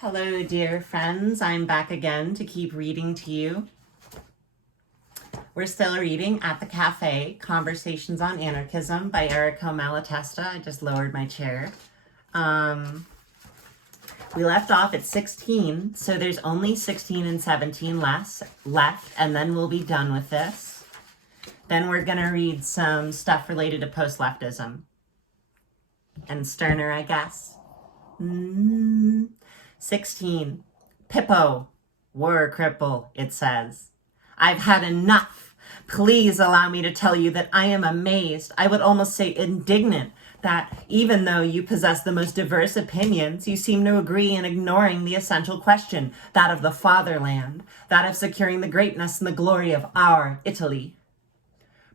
Hello, dear friends. I'm back again to keep reading to you. We're still reading At the Cafe, Conversations on Anarchism by Errico Malatesta. I just lowered my chair. We left off at 16, so there's only 16 and 17 left, and then we'll be done with this. Then we're going to read some stuff related to post-leftism. And Sterner, I guess. 16. Pippo, war cripple, it says. I've had enough. Please allow me to tell you that I am amazed, I would almost say indignant, that even though you possess the most diverse opinions, you seem to agree in ignoring the essential question, that of the fatherland, that of securing the greatness and the glory of our Italy.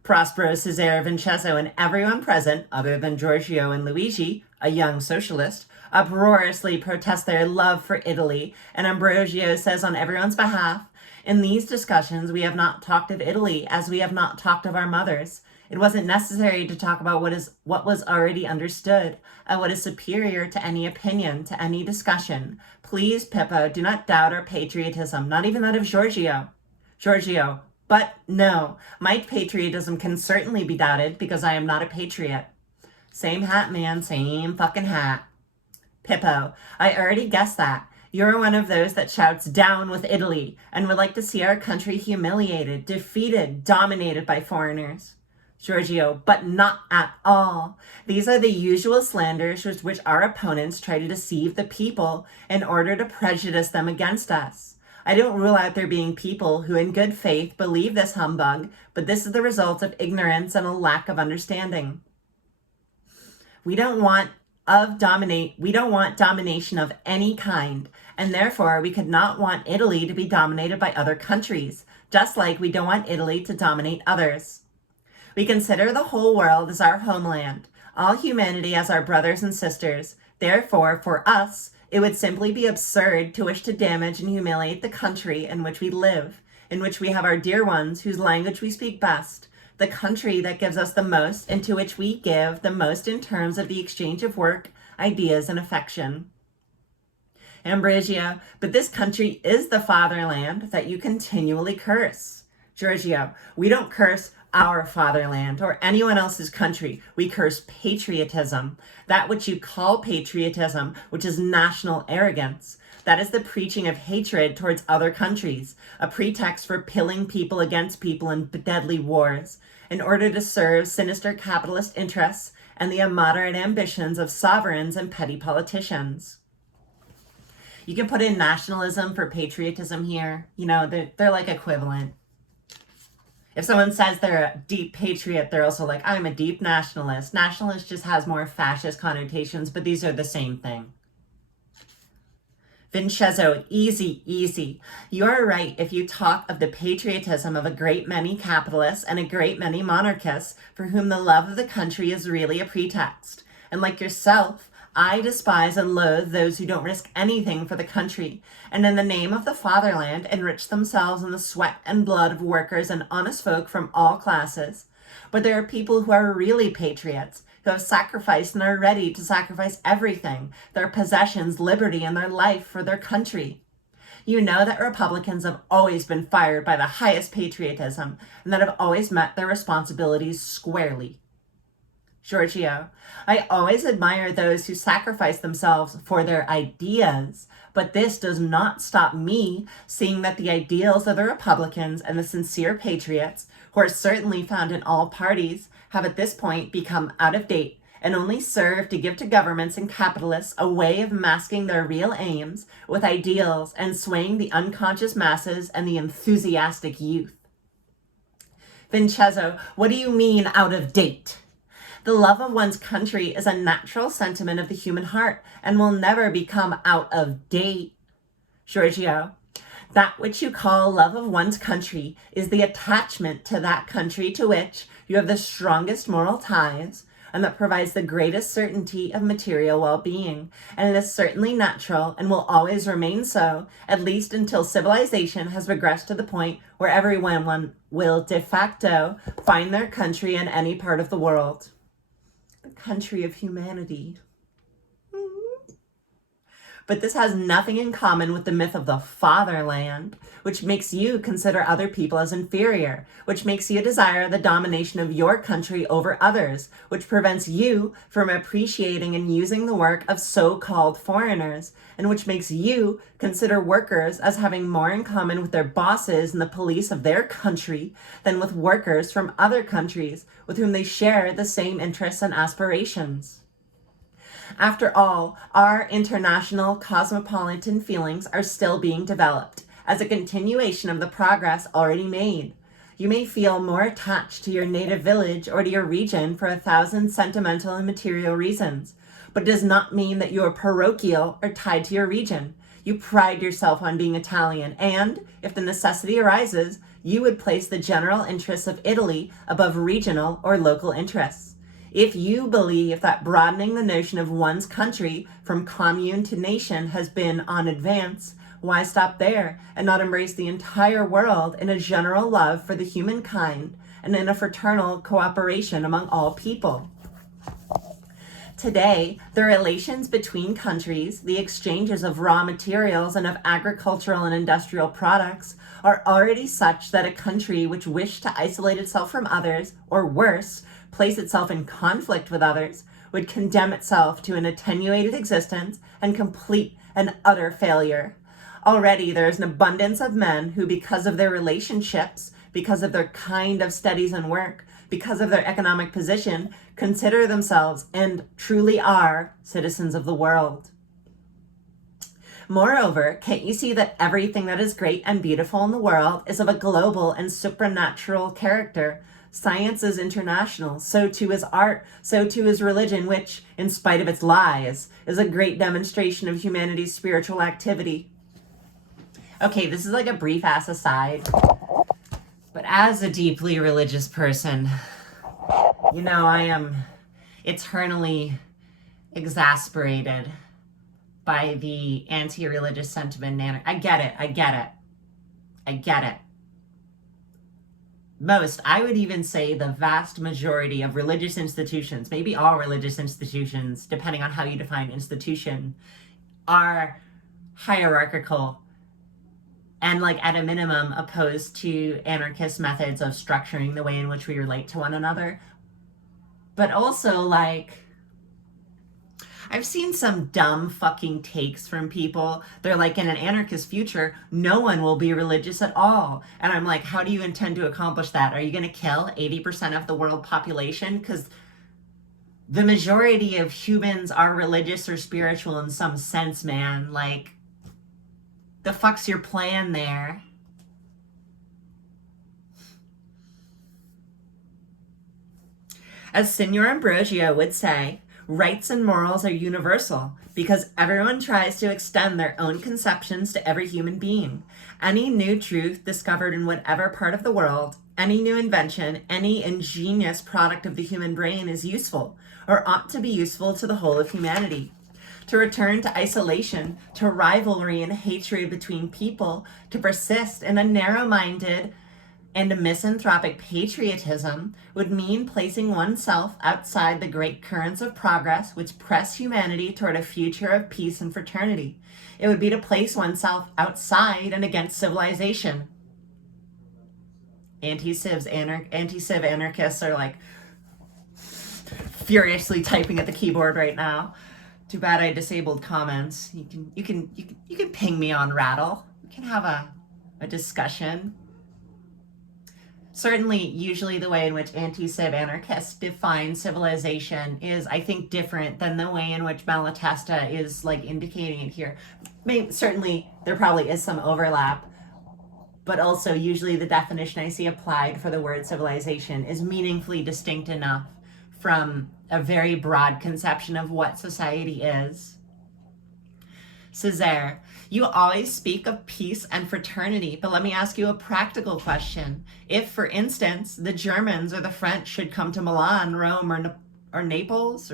Prospero, Cesare, Vincenzo, and everyone present, other than Giorgio and Luigi, a young socialist, uproariously protest their love for Italy, and Ambrosio says on everyone's behalf, in these discussions we have not talked of Italy as we have not talked of our mothers. It wasn't necessary to talk about what was already understood, and what is superior to any opinion, to any discussion. Please, Pippo, do not doubt our patriotism, not even that of Giorgio. But no, my patriotism can certainly be doubted because I am not a patriot. Same hat, man, same fucking hat. Pippo, I already guessed that. You're one of those that shouts down with Italy and would like to see our country humiliated, defeated, dominated by foreigners. Giorgio, but not at all. These are the usual slanders with which our opponents try to deceive the people in order to prejudice them against us. I don't rule out there being people who in good faith believe this humbug, but this is the result of ignorance and a lack of understanding. We don't want domination of any kind, and therefore we could not want Italy to be dominated by other countries, just like we don't want Italy to dominate others. We consider the whole world as our homeland, all humanity as our brothers and sisters. Therefore, for us, it would simply be absurd to wish to damage and humiliate the country in which we live, in which we have our dear ones whose language we speak best, the country that gives us the most and to which we give the most in terms of the exchange of work, ideas, and affection. Ambrosio, but this country is the fatherland that you continually curse. Giorgio, we don't curse our fatherland or anyone else's country. We curse patriotism, that which you call patriotism, which is national arrogance. That is the preaching of hatred towards other countries, a pretext for pilling people against people in deadly wars, in order to serve sinister capitalist interests and the immoderate ambitions of sovereigns and petty politicians. You can put in nationalism for patriotism here. You know, they're like equivalent. If someone says they're a deep patriot, they're also like, I'm a deep nationalist. Nationalist just has more fascist connotations, but these are the same thing. Vincenzo, easy. You are right if you talk of the patriotism of a great many capitalists and a great many monarchists for whom the love of the country is really a pretext. And like yourself, I despise and loathe those who don't risk anything for the country, and in the name of the fatherland enrich themselves in the sweat and blood of workers and honest folk from all classes. But there are people who are really patriots, who have sacrificed and are ready to sacrifice everything, their possessions, liberty, and their life for their country. You know that Republicans have always been fired by the highest patriotism, and that have always met their responsibilities squarely. Giorgio, I always admire those who sacrifice themselves for their ideas, but this does not stop me seeing that the ideals of the Republicans and the sincere patriots, who are certainly found in all parties, have at this point become out of date and only serve to give to governments and capitalists a way of masking their real aims with ideals and swaying the unconscious masses and the enthusiastic youth. Vincenzo, what do you mean out of date? The love of one's country is a natural sentiment of the human heart and will never become out of date. Giorgio, that which you call love of one's country is the attachment to that country to which you have the strongest moral ties and that provides the greatest certainty of material well-being. And it is certainly natural and will always remain so, at least until civilization has progressed to the point where everyone will de facto find their country in any part of the world. The country of humanity. But this has nothing in common with the myth of the fatherland, which makes you consider other people as inferior, which makes you desire the domination of your country over others, which prevents you from appreciating and using the work of so-called foreigners, and which makes you consider workers as having more in common with their bosses and the police of their country than with workers from other countries with whom they share the same interests and aspirations. After all, our international cosmopolitan feelings are still being developed as a continuation of the progress already made. You may feel more attached to your native village or to your region for 1,000 sentimental and material reasons, but it does not mean that you are parochial or tied to your region. You pride yourself on being Italian, and, if the necessity arises, you would place the general interests of Italy above regional or local interests. If you believe that broadening the notion of one's country from commune to nation has been on advance, why stop there and not embrace the entire world in a general love for the humankind and in a fraternal cooperation among all people? Today, the relations between countries, the exchanges of raw materials and of agricultural and industrial products, are already such that a country which wished to isolate itself from others, or worse, place itself in conflict with others, would condemn itself to an attenuated existence and complete and utter failure. Already there is an abundance of men who, because of their relationships, because of their kind of studies and work, because of their economic position, consider themselves and truly are citizens of the world. Moreover, can't you see that everything that is great and beautiful in the world is of a global and supernatural character? Science is international, so too is art, so too is religion, which, in spite of its lies, is a great demonstration of humanity's spiritual activity. Okay, this is like a brief-ass aside, but as a deeply religious person, you know, I am eternally exasperated by the anti-religious sentiment. I get it. Most, I would even say the vast majority of religious institutions, maybe all religious institutions, depending on how you define institution, are hierarchical and, like, at a minimum, opposed to anarchist methods of structuring the way in which we relate to one another. But also, like, I've seen some dumb fucking takes from people. They're like, in an anarchist future, no one will be religious at all. And I'm like, how do you intend to accomplish that? Are you going to kill 80% of the world population? Because the majority of humans are religious or spiritual in some sense, man. Like, the fuck's your plan there? As Signor Ambrosio would say, rights and morals are universal because everyone tries to extend their own conceptions to every human being. Any new truth discovered in whatever part of the world, any new invention, any ingenious product of the human brain is useful, or ought to be useful to the whole of humanity. To return to isolation, to rivalry and hatred between people, to persist in a narrow-minded and misanthropic patriotism would mean placing oneself outside the great currents of progress which press humanity toward a future of peace and fraternity. It would be to place oneself outside and against civilization. Anti-civ anarchists are like furiously typing at the keyboard right now. Too bad I disabled comments. You can ping me on Rattle. We can have a discussion. Certainly, usually the way in which anti-civ anarchists define civilization is, I think, different than the way in which Malatesta is, like, indicating it here. Certainly, there probably is some overlap, but also usually the definition I see applied for the word civilization is meaningfully distinct enough from a very broad conception of what society is. Césaire, you always speak of peace and fraternity, but let me ask you a practical question. If, for instance, the Germans or the French should come to Milan, Rome, or Naples,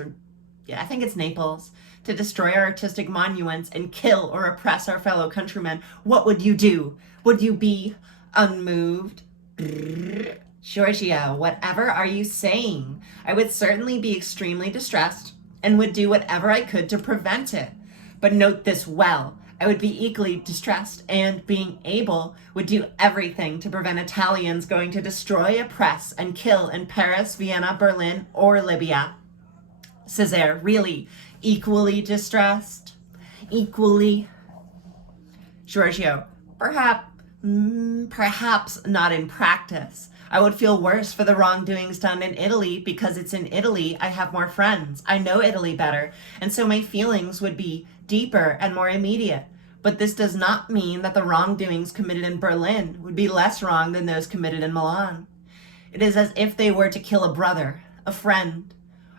I think it's Naples, to destroy our artistic monuments and kill or oppress our fellow countrymen, what would you do? Would you be unmoved? Giorgio, whatever are you saying? I would certainly be extremely distressed and would do whatever I could to prevent it. But note this well. I would be equally distressed and, being able, would do everything to prevent Italians going to destroy, oppress, and kill in Paris, Vienna, Berlin, or Libya. Césaire, really, equally distressed? Equally? Giorgio, perhaps not in practice. I would feel worse for the wrongdoings done in Italy because it's in Italy I have more friends. I know Italy better, and so my feelings would be deeper and more immediate. But this does not mean that the wrongdoings committed in Berlin would be less wrong than those committed in Milan. It is as if they were to kill a brother, a friend.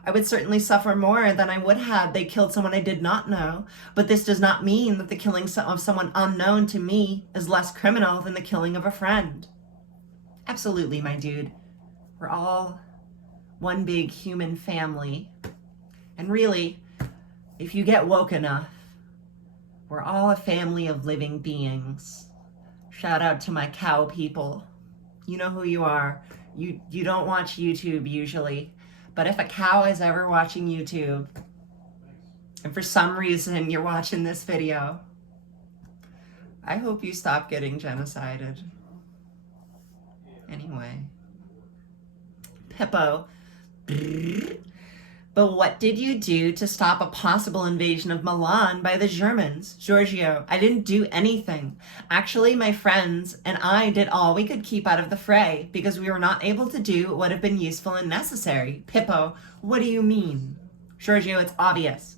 I would certainly suffer more than I would had they killed someone I did not know, but this does not mean that the killing of someone unknown to me is less criminal than the killing of a friend. Absolutely, my dude. We're all one big human family. And really, if you get woke enough, we're all a family of living beings. Shout out to my cow people. You know who you are. You don't watch YouTube usually, but if a cow is ever watching YouTube, and for some reason you're watching this video, I hope you stop getting genocided. Anyway. Pippo. But what did you do to stop a possible invasion of Milan by the Germans? Giorgio, I didn't do anything. Actually, my friends and I did all we could keep out of the fray because we were not able to do what would have been useful and necessary. Pippo, what do you mean? Giorgio, it's obvious.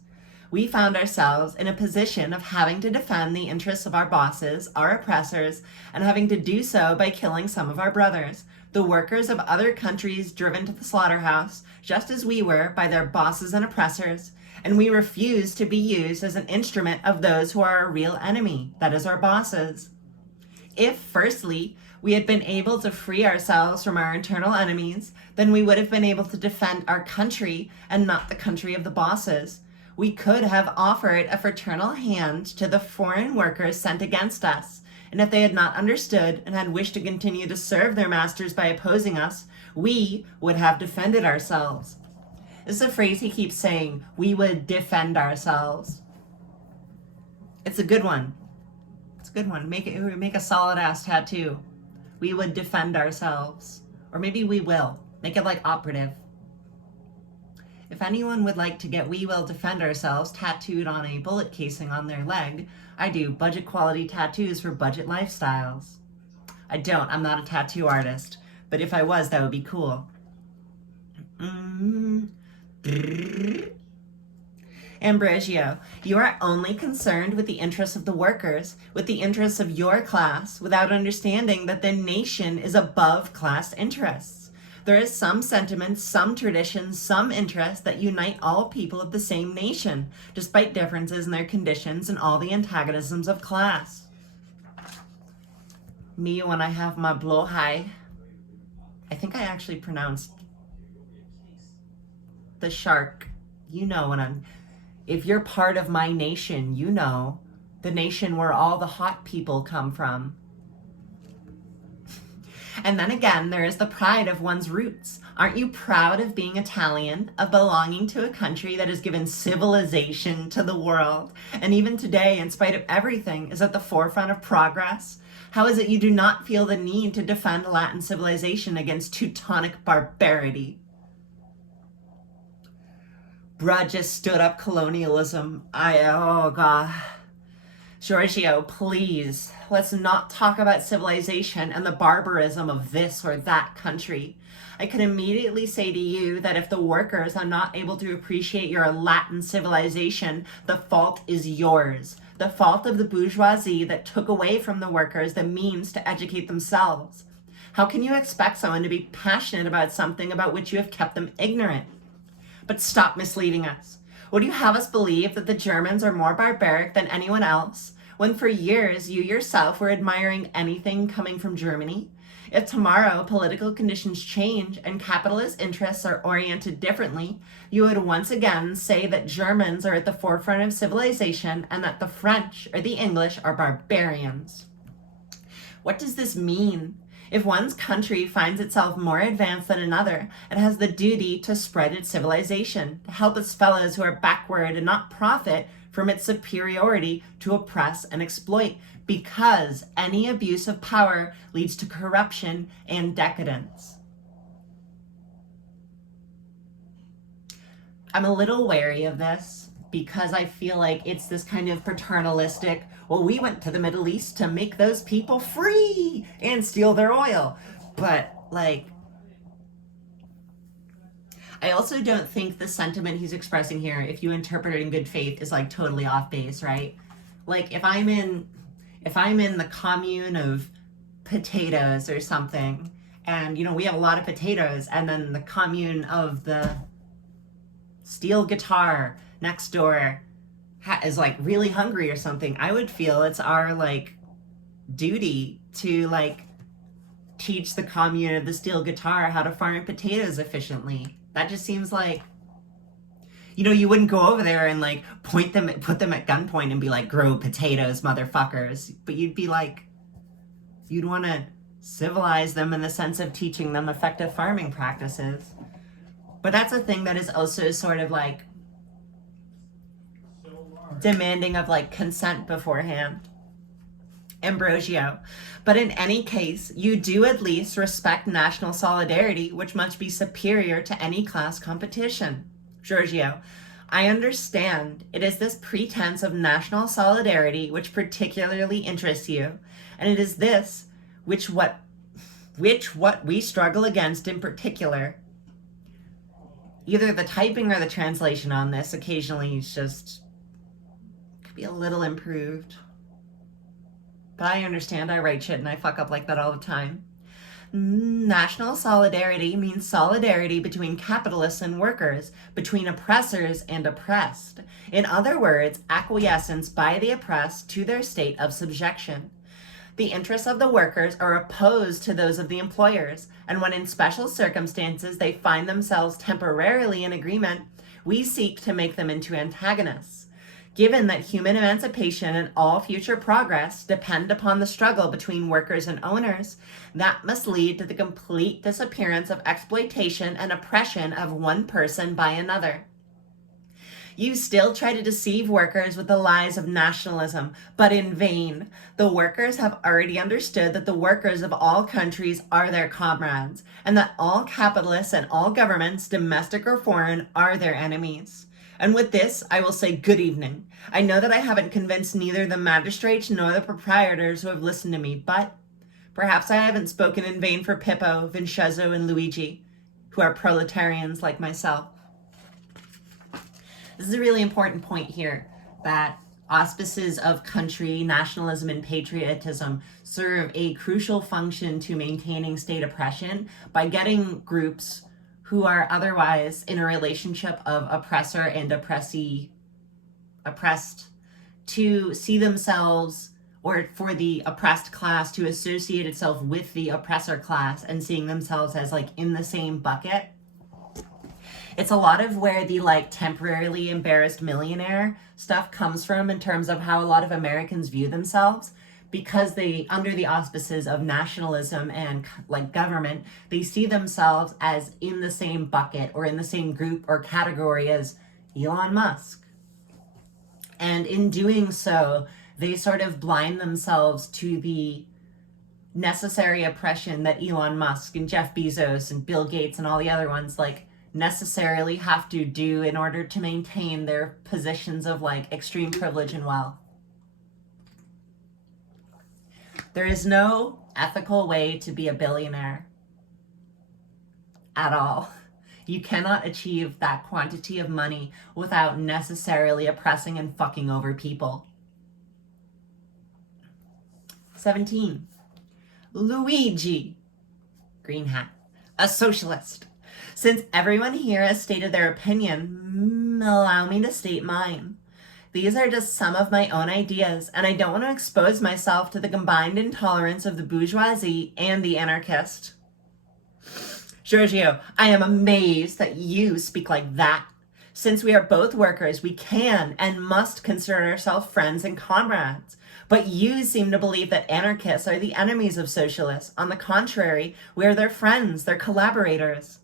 We found ourselves in a position of having to defend the interests of our bosses, our oppressors, and having to do so by killing some of our brothers, the workers of other countries driven to the slaughterhouse, just as we were by their bosses and oppressors, and we refused to be used as an instrument of those who are our real enemy, that is our bosses. If, firstly, we had been able to free ourselves from our internal enemies, then we would have been able to defend our country and not the country of the bosses. We could have offered a fraternal hand to the foreign workers sent against us, and if they had not understood and had wished to continue to serve their masters by opposing us, we would have defended ourselves. This is a phrase he keeps saying, we would defend ourselves. It's a good one. It's a good one. Make a solid ass tattoo. We would defend ourselves. Or maybe we will. Make it like operative. If anyone would like to get "We will defend ourselves" tattooed on a bullet casing on their leg, I do budget quality tattoos for budget lifestyles. I'm not a tattoo artist, but if I was, that would be cool. Ambrosio, you are only concerned with the interests of the workers, with the interests of your class, without understanding that the nation is above class interests. There is some sentiment, some tradition, some interest that unite all people of the same nation, despite differences in their conditions and all the antagonisms of class. Me, when I have my blowhigh, I think I actually pronounced the shark. You know if you're part of my nation, you know, the nation where all the hot people come from. And then again, there is the pride of one's roots. Aren't you proud of being Italian, of belonging to a country that has given civilization to the world, and even today, in spite of everything, is at the forefront of progress? How is it you do not feel the need to defend Latin civilization against Teutonic barbarity? Bruh just stood up colonialism. Oh God. Giorgio, please, let's not talk about civilization and the barbarism of this or that country. I can immediately say to you that if the workers are not able to appreciate your Latin civilization, the fault is yours. The fault of the bourgeoisie that took away from the workers the means to educate themselves. How can you expect someone to be passionate about something about which you have kept them ignorant? But stop misleading us. Would you have us believe that the Germans are more barbaric than anyone else, when for years you yourself were admiring anything coming from Germany? If tomorrow political conditions change and capitalist interests are oriented differently, you would once again say that Germans are at the forefront of civilization and that the French or the English are barbarians. What does this mean? If one's country finds itself more advanced than another, it has the duty to spread its civilization, to help its fellows who are backward and not profit from its superiority to oppress and exploit, because any abuse of power leads to corruption and decadence. I'm a little wary of this because I feel like it's this kind of paternalistic, well, we went to the Middle East to make those people free and steal their oil. But, like, I also don't think the sentiment he's expressing here, if you interpret it in good faith, is like totally off base, right? Like if I'm in the commune of potatoes or something, and we have a lot of potatoes, and then the commune of the steel guitar next door is like really hungry or something, I would feel it's our like duty to like teach the commune of the steel guitar how to farm potatoes efficiently. That just seems like, you wouldn't go over there and like put them at gunpoint and be like, grow potatoes, motherfuckers. But you'd be like, you'd want to civilize them in the sense of teaching them effective farming practices. But that's a thing that is also sort of like demanding of like consent beforehand. Ambrosio. But in any case, you do at least respect national solidarity, which must be superior to any class competition. Giorgio. I understand. It is this pretense of national solidarity which particularly interests you, and it is this which what we struggle against in particular. Either the typing or the translation on this occasionally is just could be a little improved. But I understand, I write shit and I fuck up like that all the time. National solidarity means solidarity between capitalists and workers, between oppressors and oppressed. In other words, acquiescence by the oppressed to their state of subjection. The interests of the workers are opposed to those of the employers, and when in special circumstances they find themselves temporarily in agreement, we seek to make them into antagonists. Given that human emancipation and all future progress depend upon the struggle between workers and owners, that must lead to the complete disappearance of exploitation and oppression of one person by another. You still try to deceive workers with the lies of nationalism, but in vain. The workers have already understood that the workers of all countries are their comrades, and that all capitalists and all governments, domestic or foreign, are their enemies. And with this, I will say good evening. I know that I haven't convinced neither the magistrates nor the proprietors who have listened to me, but perhaps I haven't spoken in vain for Pippo, Vincenzo, and Luigi, who are proletarians like myself. This is a really important point here, that auspices of country, nationalism, and patriotism serve a crucial function to maintaining state oppression by getting groups who are otherwise in a relationship of oppressor and oppressed to see themselves, or for the oppressed class to associate itself with the oppressor class and seeing themselves as like in the same bucket. It's a lot of where the like temporarily embarrassed millionaire stuff comes from in terms of how a lot of Americans view themselves. Because they, under the auspices of nationalism and like government, they see themselves as in the same bucket or in the same group or category as Elon Musk. And in doing so, they sort of blind themselves to the necessary oppression that Elon Musk and Jeff Bezos and Bill Gates and all the other ones like necessarily have to do in order to maintain their positions of like extreme privilege and wealth. There is no ethical way to be a billionaire at all. You cannot achieve that quantity of money without necessarily oppressing and fucking over people. 17. Luigi, green hat, a socialist. Since everyone here has stated their opinion, allow me to state mine. These are just some of my own ideas, and I don't want to expose myself to the combined intolerance of the bourgeoisie and the anarchist. Giorgio, I am amazed that you speak like that. Since we are both workers, we can and must consider ourselves friends and comrades. But you seem to believe that anarchists are the enemies of socialists. On the contrary, we are their friends, their collaborators.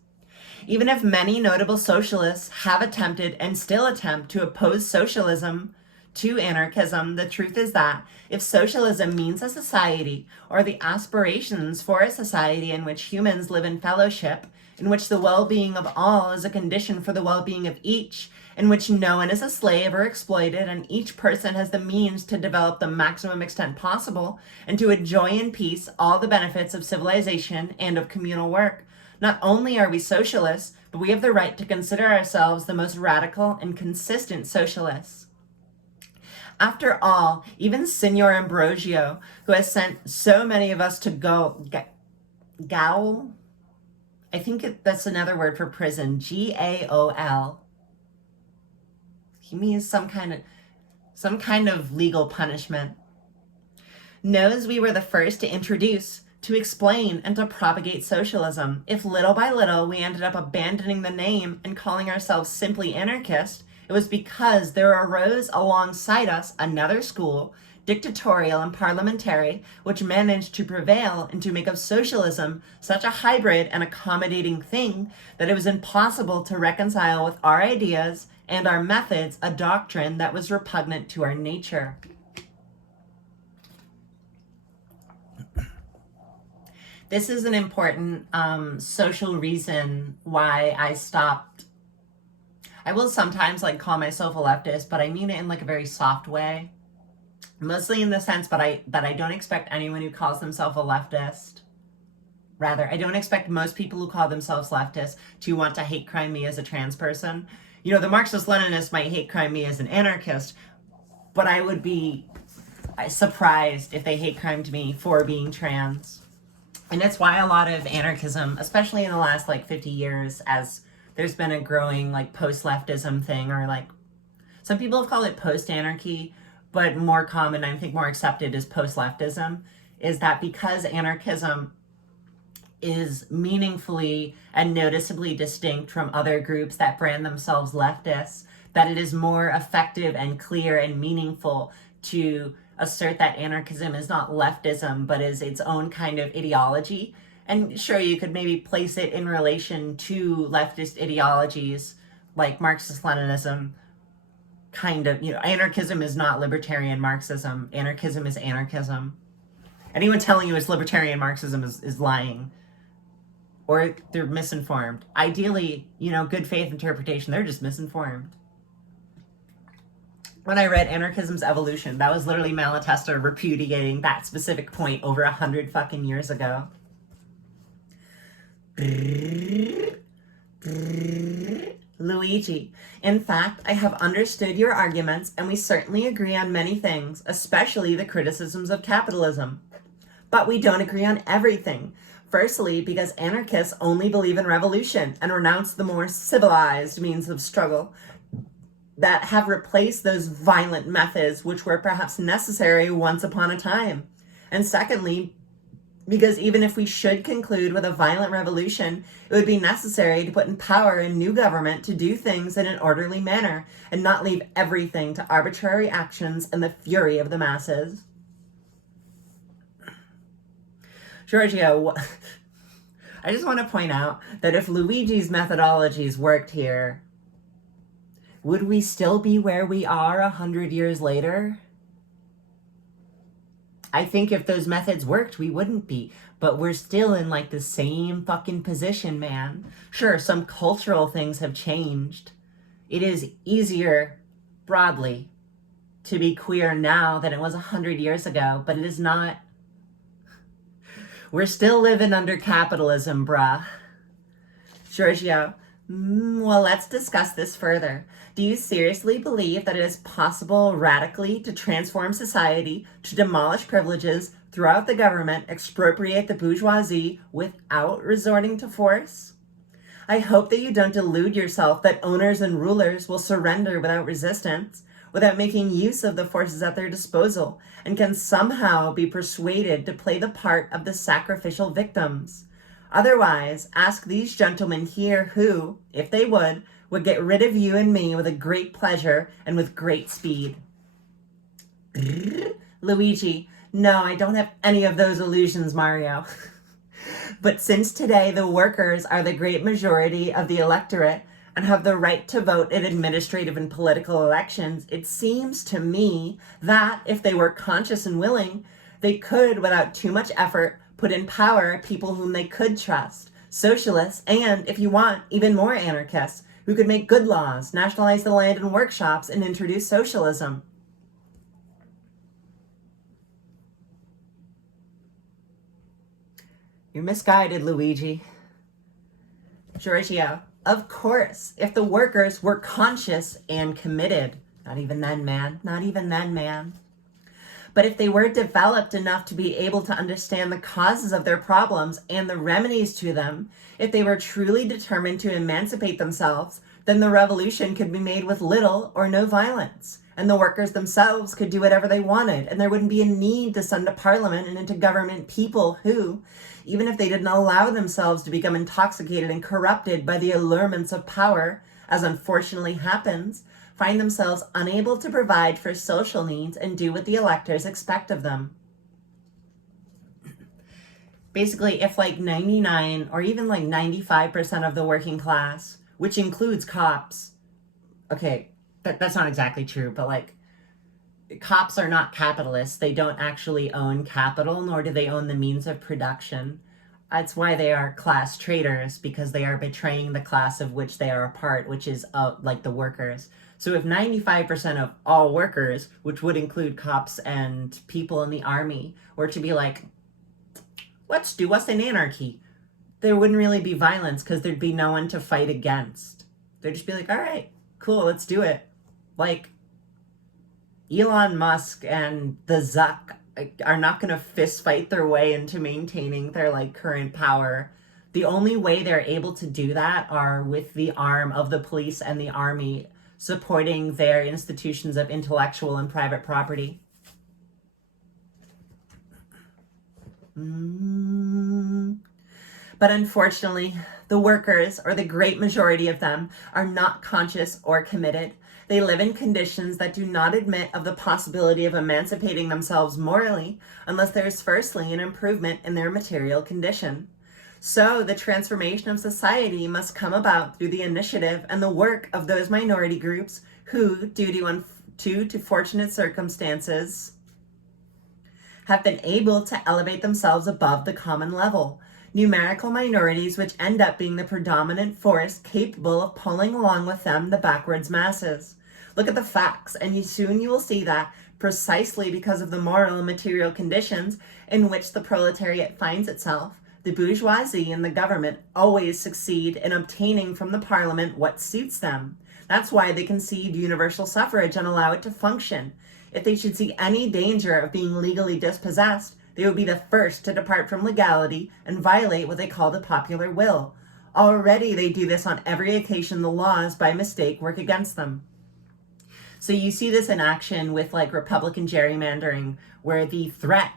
Even if many notable socialists have attempted and still attempt to oppose socialism to anarchism, the truth is that if socialism means a society, or the aspirations for a society in which humans live in fellowship, in which the well-being of all is a condition for the well-being of each, in which no one is a slave or exploited, and each person has the means to develop the maximum extent possible, and to enjoy in peace all the benefits of civilization and of communal work, not only are we socialists, but we have the right to consider ourselves the most radical and consistent socialists. After all, even Signor Ambrosio, who has sent so many of us to gaol, I think that's another word for prison, Gaol. He means some kind of legal punishment. Knows we were the first to introduce, to explain, and to propagate socialism. If little by little we ended up abandoning the name and calling ourselves simply anarchist, it was because there arose alongside us another school, dictatorial and parliamentary, which managed to prevail and to make of socialism such a hybrid and accommodating thing that it was impossible to reconcile with our ideas and our methods a doctrine that was repugnant to our nature. This is an important social reason why I stopped. I will sometimes call myself a leftist, but I mean it in a very soft way. Mostly in the sense that I don't expect anyone who calls themselves a leftist. Rather, I don't expect most people who call themselves leftists to want to hate crime me as a trans person. You know, the Marxist-Leninists might hate crime me as an anarchist, but I would be surprised if they hate crime to me for being trans. And that's why a lot of anarchism, especially in the last 50 years, as there's been a growing post-leftism thing, or some people have called it post-anarchy, but more common, I think more accepted, is post-leftism, is that because anarchism is meaningfully and noticeably distinct from other groups that brand themselves leftists, that it is more effective and clear and meaningful to assert that anarchism is not leftism, but is its own kind of ideology. And sure, you could maybe place it in relation to leftist ideologies like Marxist-Leninism, anarchism is not libertarian Marxism. Anarchism is anarchism. Anyone telling you it's libertarian Marxism is lying. Or they're misinformed. Ideally, good faith interpretation, they're just misinformed. When I read Anarchism's Evolution, that was literally Malatesta repudiating that specific point over 100 fucking years ago. Luigi, in fact, I have understood your arguments, and we certainly agree on many things, especially the criticisms of capitalism. But we don't agree on everything. Firstly, because anarchists only believe in revolution and renounce the more civilized means of struggle that have replaced those violent methods which were perhaps necessary once upon a time. And secondly, because even if we should conclude with a violent revolution, it would be necessary to put in power a new government to do things in an orderly manner and not leave everything to arbitrary actions and the fury of the masses. Giorgio, I just want to point out that if Luigi's methodologies worked here, would we still be where we are 100 years later? I think if those methods worked, we wouldn't be. But we're still in the same fucking position, man. Sure, some cultural things have changed. It is easier, broadly, to be queer now than it was 100 years ago, but it is not. We're still living under capitalism, bruh. Giorgio, well, let's discuss this further. Do you seriously believe that it is possible radically to transform society, to demolish privileges, throw out the government, expropriate the bourgeoisie without resorting to force? I hope that you don't delude yourself that owners and rulers will surrender without resistance, without making use of the forces at their disposal, and can somehow be persuaded to play the part of the sacrificial victims. Otherwise, ask these gentlemen here who, if they would get rid of you and me with a great pleasure and with great speed. Luigi, no, I don't have any of those illusions, Mario. But since today the workers are the great majority of the electorate, and have the right to vote in administrative and political elections, it seems to me that if they were conscious and willing, they could, without too much effort, put in power people whom they could trust, socialists, and, if you want, even more anarchists, who could make good laws, nationalize the land and workshops, and introduce socialism. You're misguided, Luigi. Giorgio, of course, if the workers were conscious and committed. Not even then, man. Not even then, man. But if they were developed enough to be able to understand the causes of their problems and the remedies to them, if they were truly determined to emancipate themselves, then the revolution could be made with little or no violence. And the workers themselves could do whatever they wanted, and there wouldn't be a need to send to parliament and into government people who, even if they didn't allow themselves to become intoxicated and corrupted by the allurements of power, as unfortunately happens, find themselves unable to provide for social needs and do what the electors expect of them. Basically, if like 99 or even like 95% of the working class, which includes cops, okay, that's not exactly true, but like, cops are not capitalists. They don't actually own capital, nor do they own the means of production. That's why they are class traitors, because they are betraying the class of which they are a part, which is like the workers. So if 95% of all workers, which would include cops and people in the army, were to be like, let's do us an anarchy, there wouldn't really be violence because there'd be no one to fight against. They'd just be like, all right, cool, let's do it. Like, Elon Musk and the Zuck are not going to fist fight their way into maintaining their like current power. The only way they're able to do that are with the arm of the police and the army supporting their institutions of intellectual and private property. But unfortunately, the workers, or the great majority of them, are not conscious or committed. They live in conditions that do not admit of the possibility of emancipating themselves morally unless there is firstly an improvement in their material condition. So the transformation of society must come about through the initiative and the work of those minority groups who, due to fortunate circumstances, have been able to elevate themselves above the common level. Numerical minorities which end up being the predominant force capable of pulling along with them the backwards masses. Look at the facts, and soon you will see that precisely because of the moral and material conditions in which the proletariat finds itself, the bourgeoisie and the government always succeed in obtaining from the parliament what suits them. That's why they concede universal suffrage and allow it to function. If they should see any danger of being legally dispossessed, they would be the first to depart from legality and violate what they call the popular will. Already they do this on every occasion the laws by mistake work against them. So you see this in action with like Republican gerrymandering, where the threat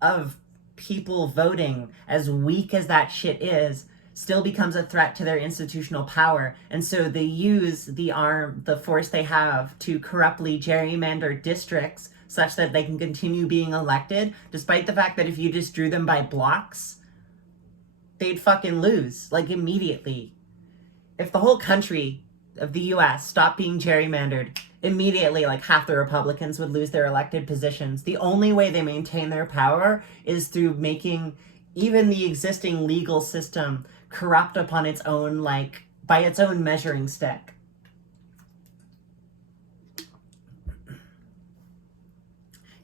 of people voting, as weak as that shit is, still becomes a threat to their institutional power. And so they use the force they have to corruptly gerrymander districts such that they can continue being elected, despite the fact that if you just drew them by blocks, they'd fucking lose, like immediately. If the whole country of the US stopped being gerrymandered, immediately like half the Republicans would lose their elected positions. The only way they maintain their power is through making even the existing legal system corrupt upon its own, like, by its own measuring stick.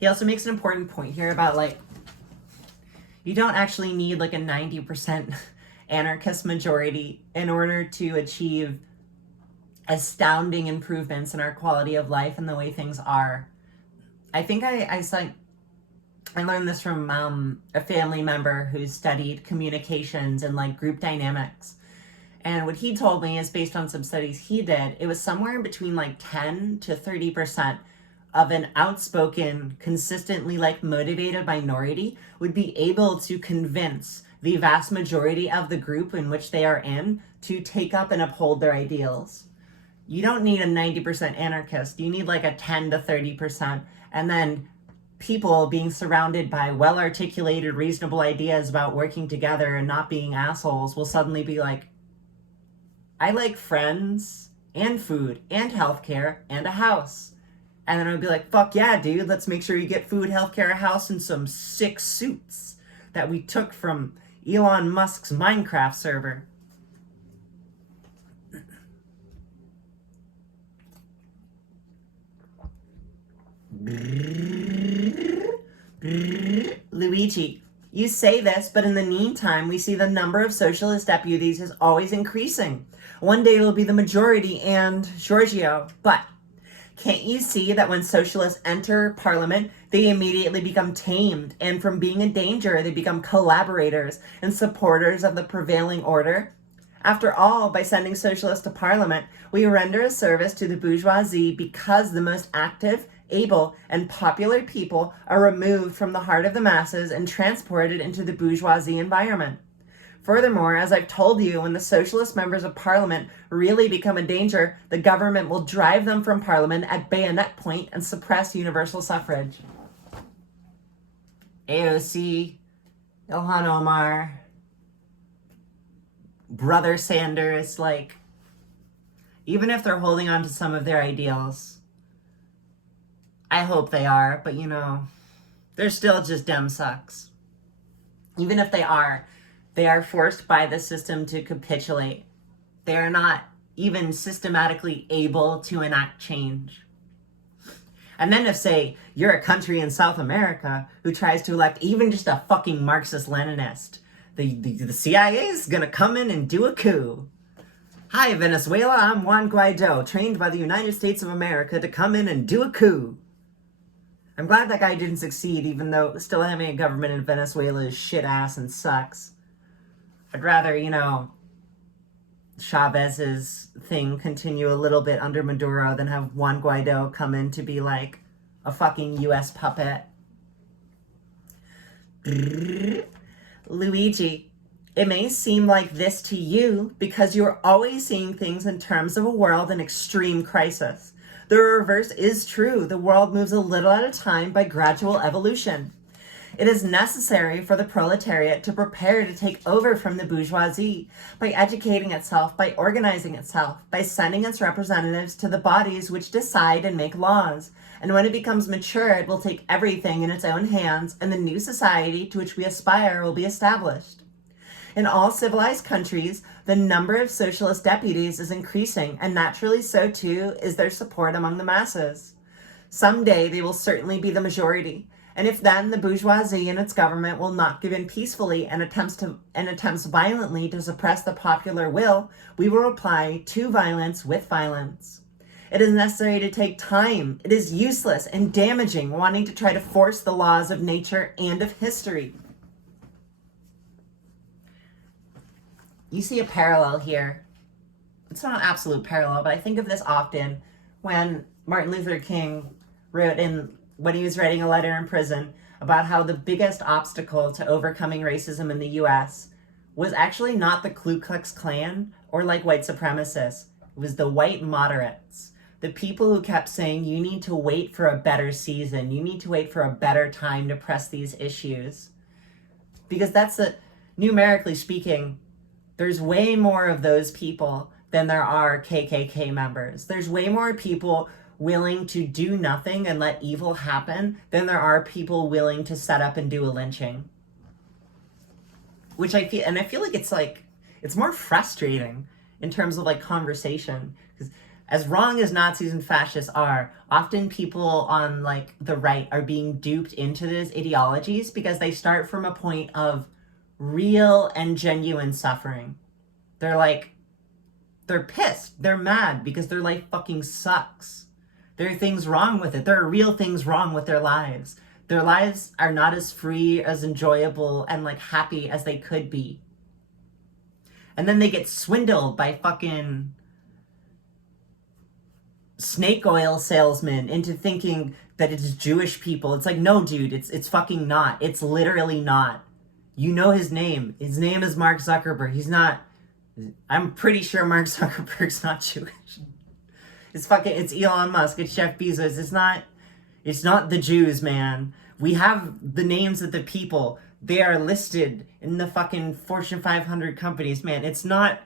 He also makes an important point here about, like, you don't actually need, like, a 90% anarchist majority in order to achieve astounding improvements in our quality of life and the way things are. I think I learned this from a family member who studied communications and like group dynamics. And what he told me is, based on some studies he did, it was somewhere in between like 10 to 30% of an outspoken, consistently like motivated minority would be able to convince the vast majority of the group in which they are in to take up and uphold their ideals. You don't need a 90% anarchist. You need like a 10 to 30%. And then people being surrounded by well-articulated, reasonable ideas about working together and not being assholes will suddenly be like, I like friends and food and healthcare and a house. And then I'd be like, fuck yeah, dude, let's make sure you get food, healthcare, a house, and some sick suits that we took from Elon Musk's Minecraft server. Luigi, you say this, but in the meantime, we see the number of socialist deputies is always increasing. One day it'll be the majority and Giorgio, but can't you see that when socialists enter parliament, they immediately become tamed, and from being a danger, they become collaborators and supporters of the prevailing order? After all, by sending socialists to parliament, we render a service to the bourgeoisie because the most active, able, and popular people are removed from the heart of the masses and transported into the bourgeoisie environment. Furthermore, as I've told you, when the socialist members of parliament really become a danger, the government will drive them from parliament at bayonet point and suppress universal suffrage. AOC, Ilhan Omar, Brother Sanders, like, even if they're holding on to some of their ideals, I hope they are, but they're still just dem sucks. Even if they are forced by the system to capitulate. They are not even systematically able to enact change. And then if, say, you're a country in South America who tries to elect even just a fucking Marxist-Leninist, the CIA is gonna come in and do a coup. Hi, Venezuela, I'm Juan Guaido, trained by the United States of America to come in and do a coup. I'm glad that guy didn't succeed, even though still having a government in Venezuela is shit ass and sucks. I'd rather, Chavez's thing continue a little bit under Maduro than have Juan Guaido come in to be like a fucking US puppet. Luigi, it may seem like this to you because you're always seeing things in terms of a world in extreme crisis. The reverse is true. The world moves a little at a time by gradual evolution. It is necessary for the proletariat to prepare to take over from the bourgeoisie by educating itself, by organizing itself, by sending its representatives to the bodies which decide and make laws. And when it becomes mature, it will take everything in its own hands, and the new society to which we aspire will be established. In all civilized countries, the number of socialist deputies is increasing, and naturally so too is their support among the masses. Someday they will certainly be the majority. And if then the bourgeoisie and its government will not give in peacefully and attempts violently to suppress the popular will, we will reply to violence with violence. It is necessary to take time. It is useless and damaging wanting to try to force the laws of nature and of history. You see a parallel here. It's not an absolute parallel, but I think of this often when Martin Luther King wrote when he was writing a letter in prison about how the biggest obstacle to overcoming racism in the US was actually not the Ku Klux Klan or like white supremacists. It was the white moderates. The people who kept saying, you need to wait for a better season. You need to wait for a better time to press these issues. Because numerically speaking, there's way more of those people than there are KKK members. There's way more people willing to do nothing and let evil happen than there are people willing to set up and do a lynching. Which I feel like it's more frustrating in terms of like conversation. Because as wrong as Nazis and fascists are, often people on like the right are being duped into these ideologies because they start from a point of real and genuine suffering. They're pissed. They're mad because their life fucking sucks. There are things wrong with it. There are real things wrong with their lives. Their lives are not as free, as enjoyable, and like happy as they could be. And then they get swindled by fucking snake oil salesmen into thinking that it's Jewish people. It's like, no, dude, it's fucking not. It's literally not. You know his name. His name is Mark Zuckerberg. I'm pretty sure Mark Zuckerberg's not Jewish. It's Elon Musk, it's Jeff Bezos. It's not the Jews, man. We have the names of the people. They are listed in the fucking Fortune 500 companies, man. It's not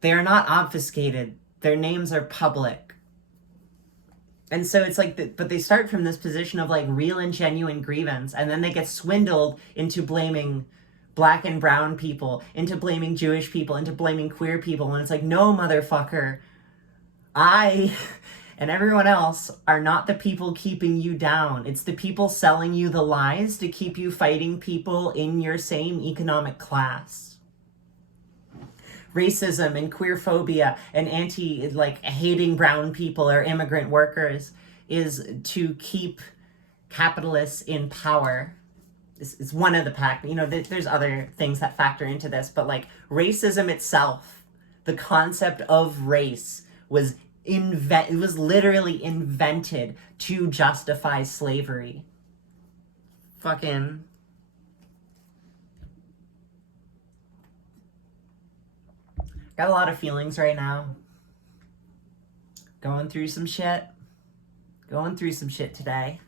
They are not obfuscated. Their names are public. And so it's like, but they start from this position of like real and genuine grievance, and then they get swindled into blaming Black and brown people, into blaming Jewish people, into blaming queer people. And it's like, no, motherfucker, I and everyone else are not the people keeping you down. It's the people selling you the lies to keep you fighting people in your same economic class. Racism and queerphobia and hating brown people or immigrant workers is to keep capitalists in power. This is one of the there's other things that factor into this, but like racism itself, the concept of race was literally invented to justify slavery. Fucking got a lot of feelings right now. Going through some shit today.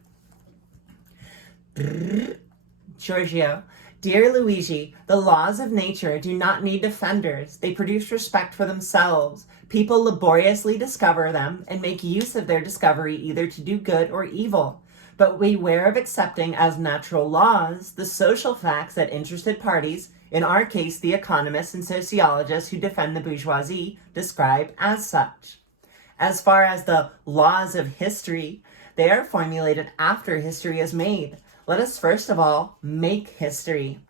Giorgio. Dear Luigi, the laws of nature do not need defenders. They produce respect for themselves. People laboriously discover them and make use of their discovery either to do good or evil. But beware of accepting as natural laws the social facts that interested parties, in our case the economists and sociologists who defend the bourgeoisie, describe as such. As far as the laws of history, they are formulated after history is made. Let us first of all make history.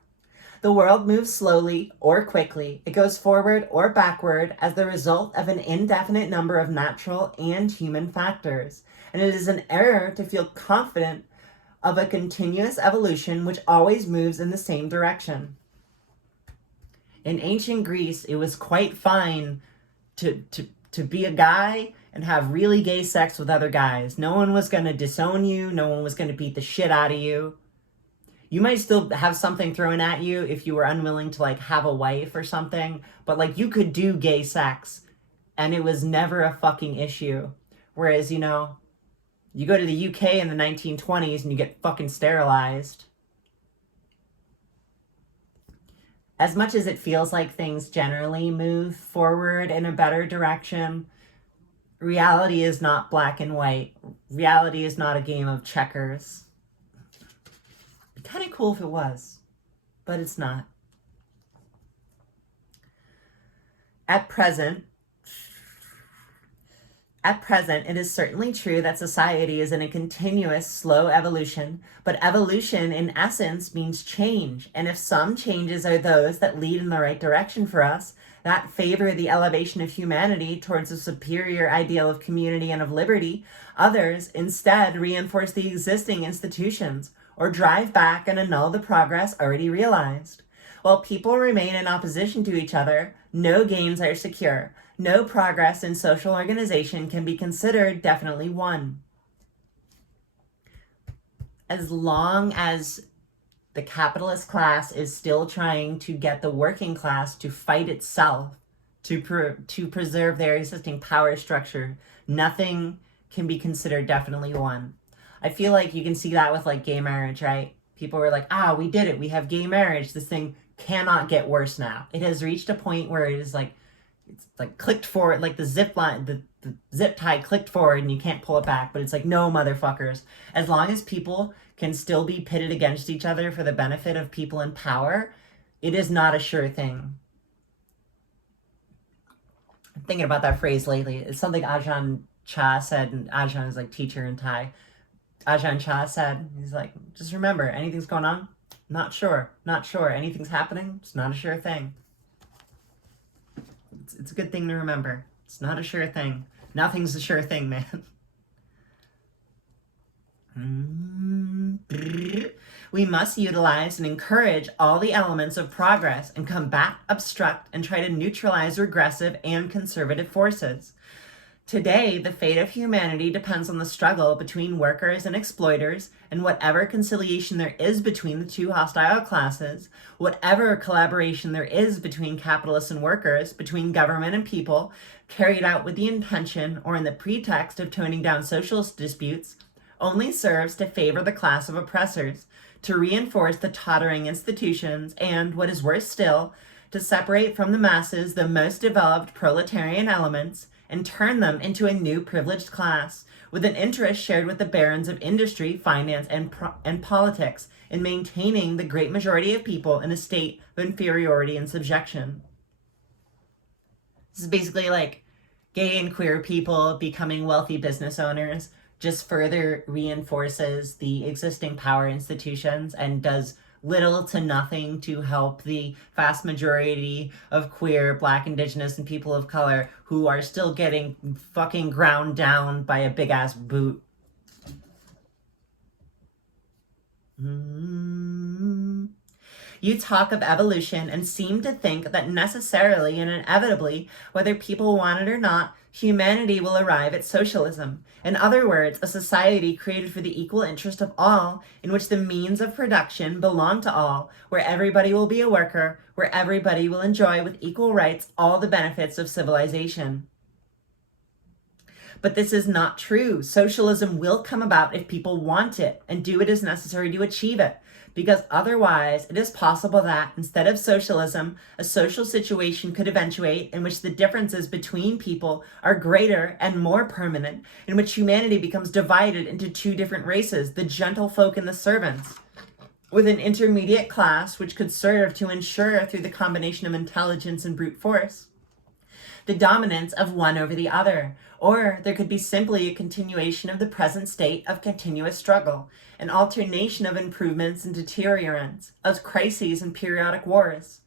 The world moves slowly or quickly. It goes forward or backward as the result of an indefinite number of natural and human factors. And it is an error to feel confident of a continuous evolution which always moves in the same direction. In ancient Greece, it was quite fine to be a guy and have really gay sex with other guys. No one was going to disown you. No one was going to beat the shit out of you. You might still have something thrown at you if you were unwilling to like have a wife or something, but like you could do gay sex and it was never a fucking issue. Whereas, you know, you go to the UK in the 1920s and you get fucking sterilized. As much as it feels like things generally move forward in a better direction, reality is not black and white. Reality is not a game of checkers. It'd be kind of cool if it was, but it's not. At present, it is certainly true that society is in a continuous, slow evolution, but evolution in essence means change. And if some changes are those that lead in the right direction for us, that favor the elevation of humanity towards a superior ideal of community and of liberty, others instead reinforce the existing institutions or drive back and annul the progress already realized. While people remain in opposition to each other, no gains are secure. No progress in social organization can be considered definitely won. As long as the capitalist class is still trying to get the working class to fight itself, to preserve their existing power structure, nothing can be considered definitely won. I feel like you can see that with like gay marriage, right? People were like, we did it. We have gay marriage. This thing cannot get worse now. It has reached a point where it is like, it's like clicked forward, like the zip line, the zip tie clicked forward and you can't pull it back. But it's like, no, motherfuckers. As long as people can still be pitted against each other for the benefit of people in power, it is not a sure thing. I'm thinking about that phrase lately. It's something Ajahn Chah said, and Ajahn is like teacher in Thai. Ajahn Chah said, he's like, just remember, anything's going on? Not sure. Anything's happening? It's not a sure thing. It's a good thing to remember. It's not a sure thing. Nothing's a sure thing, man. We must utilize and encourage all the elements of progress and combat, obstruct, and try to neutralize regressive and conservative forces. Today, the fate of humanity depends on the struggle between workers and exploiters, and whatever conciliation there is between the two hostile classes, whatever collaboration there is between capitalists and workers, between government and people, carried out with the intention or in the pretext of toning down social disputes, only serves to favor the class of oppressors, to reinforce the tottering institutions, and, what is worse still, to separate from the masses the most developed proletarian elements and turn them into a new privileged class with an interest shared with the barons of industry, finance, and politics in maintaining the great majority of people in a state of inferiority and subjection. This is basically like gay and queer people becoming wealthy business owners just further reinforces the existing power institutions and does little to nothing to help the vast majority of queer, Black, Indigenous, and people of color who are still getting fucking ground down by a big ass boot. You talk of evolution and seem to think that necessarily and inevitably, whether people want it or not, humanity will arrive at socialism. In other words, a society created for the equal interest of all, in which the means of production belong to all, where everybody will be a worker, where everybody will enjoy with equal rights all the benefits of civilization. But this is not true. Socialism will come about if people want it and do what is necessary to achieve it. Because otherwise, it is possible that, instead of socialism, a social situation could eventuate in which the differences between people are greater and more permanent, in which humanity becomes divided into two different races, the gentlefolk and the servants, with an intermediate class which could serve to ensure, through the combination of intelligence and brute force, the dominance of one over the other. Or there could be simply a continuation of the present state of continuous struggle, an alternation of improvements and deteriorants, of crises and periodic wars.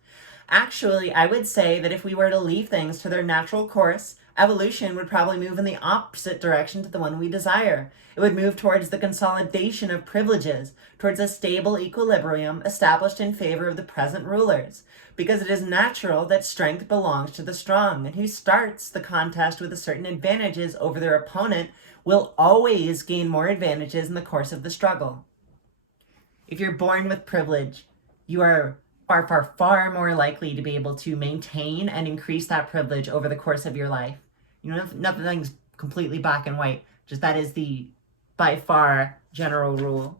Actually, I would say that if we were to leave things to their natural course, evolution would probably move in the opposite direction to the one we desire. It would move towards the consolidation of privileges, towards a stable equilibrium established in favor of the present rulers, because it is natural that strength belongs to the strong, and who starts the contest with a certain advantages over their opponent will always gain more advantages in the course of the struggle. If you're born with privilege, you are far more likely to be able to maintain and increase that privilege over the course of your life. You know, nothing's completely black and white. Just that is the, by far, general rule.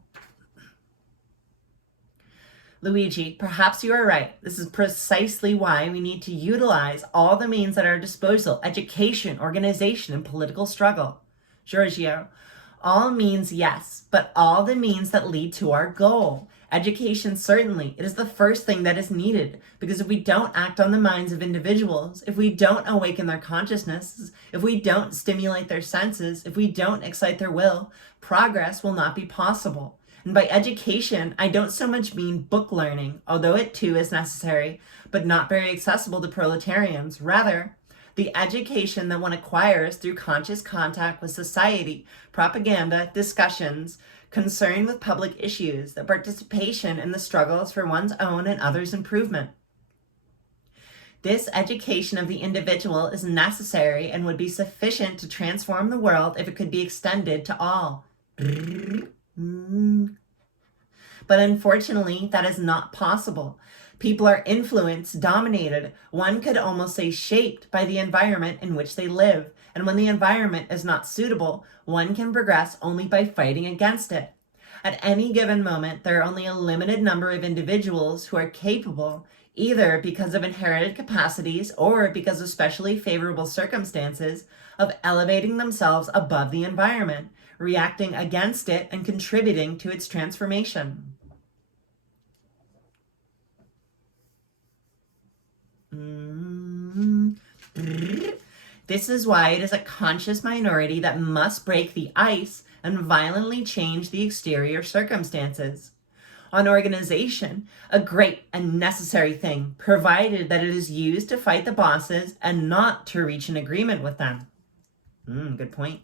Luigi, perhaps you are right. This is precisely why we need to utilize all the means at our disposal: education, organization, and political struggle. Giorgio, all means, yes, but all the means that lead to our goal. Education, certainly, it is the first thing that is needed, because if we don't act on the minds of individuals, if we don't awaken their consciousnesses, if we don't stimulate their senses, if we don't excite their will, progress will not be possible. And by education, I don't so much mean book learning, although it too is necessary, but not very accessible to proletarians. Rather, the education that one acquires through conscious contact with society, propaganda, discussions, concern with public issues, the participation in the struggles for one's own and others' improvement. This education of the individual is necessary and would be sufficient to transform the world if it could be extended to all. But unfortunately, that is not possible. People are influenced, dominated, one could almost say shaped by the environment in which they live. And when the environment is not suitable, one can progress only by fighting against it. At any given moment, there are only a limited number of individuals who are capable, either because of inherited capacities or because of specially favorable circumstances, of elevating themselves above the environment, reacting against it, and contributing to its transformation. This is why it is a conscious minority that must break the ice and violently change the exterior circumstances. On organization, a great and necessary thing, provided that it is used to fight the bosses and not to reach an agreement with them. Good point.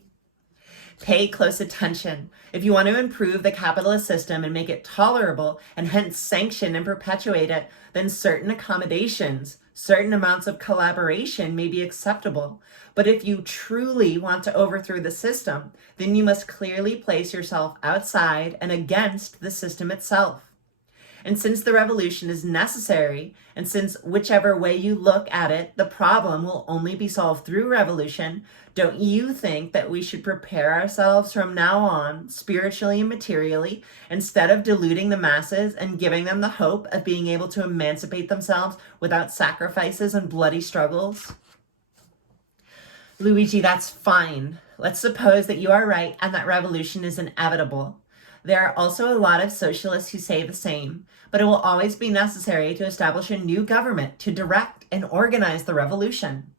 Pay close attention. If you want to improve the capitalist system and make it tolerable and hence sanction and perpetuate it, then certain accommodations, certain amounts of collaboration may be acceptable. But if you truly want to overthrow the system, then you must clearly place yourself outside and against the system itself. And since the revolution is necessary, and since whichever way you look at it, the problem will only be solved through revolution, don't you think that we should prepare ourselves from now on, spiritually and materially, instead of deluding the masses and giving them the hope of being able to emancipate themselves without sacrifices and bloody struggles? Luigi, that's fine. Let's suppose that you are right and that revolution is inevitable. There are also a lot of socialists who say the same, but it will always be necessary to establish a new government to direct and organize the revolution.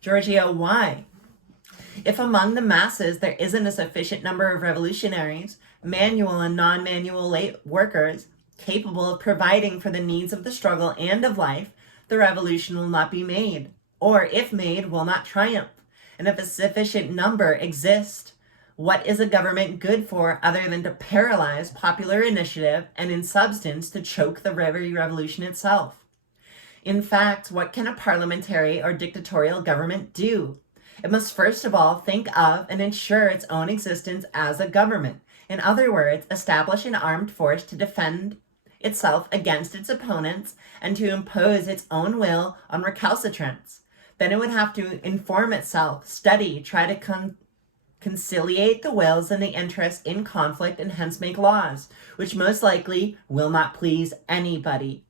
Giorgio, why? If among the masses there isn't a sufficient number of revolutionaries, manual and non-manual workers, capable of providing for the needs of the struggle and of life, the revolution will not be made, or if made, will not triumph. And if a sufficient number exist, what is a government good for other than to paralyze popular initiative and in substance to choke the very revolution itself? In fact, what can a parliamentary or dictatorial government do? It must first of all think of and ensure its own existence as a government. In other words, establish an armed force to defend itself against its opponents and to impose its own will on recalcitrants. Then it would have to inform itself, study, try to conciliate the wills and the interests in conflict, and hence make laws, which most likely will not please anybody.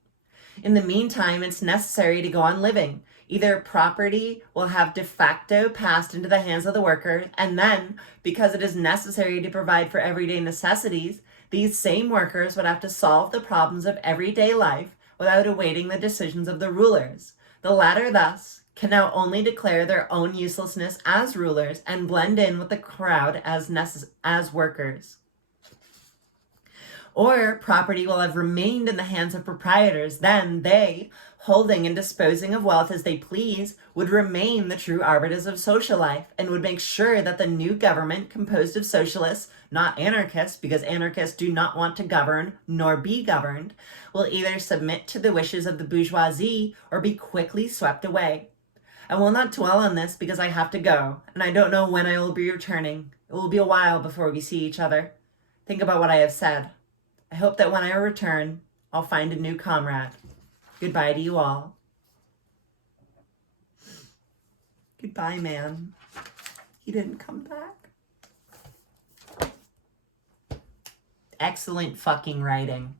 In the meantime, it's necessary to go on living. Either property will have de facto passed into the hands of the workers, and then, because it is necessary to provide for everyday necessities, these same workers would have to solve the problems of everyday life without awaiting the decisions of the rulers. The latter, thus, can now only declare their own uselessness as rulers and blend in with the crowd as workers. Or property will have remained in the hands of proprietors. Then they, holding and disposing of wealth as they please, would remain the true arbiters of social life and would make sure that the new government, composed of socialists, not anarchists, because anarchists do not want to govern nor be governed, will either submit to the wishes of the bourgeoisie or be quickly swept away. I will not dwell on this because I have to go, and I don't know when I will be returning. It will be a while before we see each other. Think about what I have said. I hope that when I return, I'll find a new comrade. Goodbye to you all. Goodbye, man. He didn't come back. Excellent fucking writing.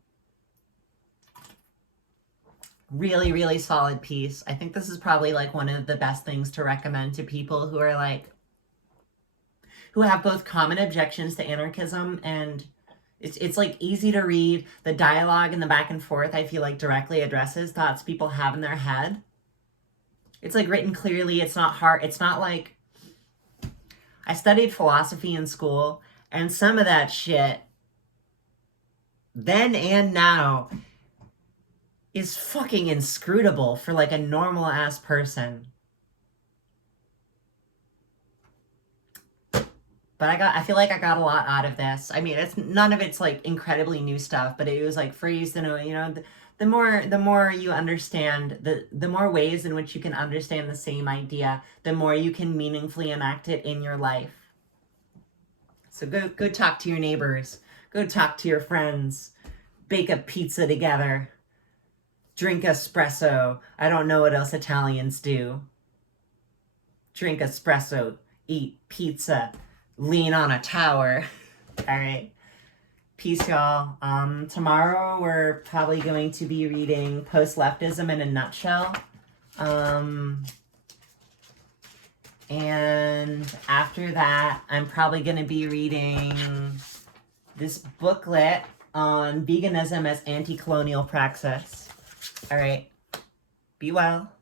Really, really solid piece. I think this is probably like one of the best things to recommend to people who are like, who have both common objections to anarchism, and it's like easy to read. The dialogue and the back and forth, I feel like, directly addresses thoughts people have in their head. It's like written clearly. It's not hard. It's not like, I studied philosophy in school, and some of that shit, then and now, is fucking inscrutable for like a normal ass person. But I feel like I got a lot out of this. I mean, it's none of it's like incredibly new stuff, but it was like phrased in a, you know, the more you understand, the more ways in which you can understand the same idea, the more you can meaningfully enact it in your life. So go talk to your neighbors, go talk to your friends, bake a pizza together, drink espresso. I don't know what else Italians do. Drink espresso, eat pizza, lean on a tower. All right. Peace, y'all. Tomorrow we're probably going to be reading Post-Leftism in a Nutshell. And after that, I'm probably going to be reading this booklet on veganism as anti-colonial praxis. All right. Be well.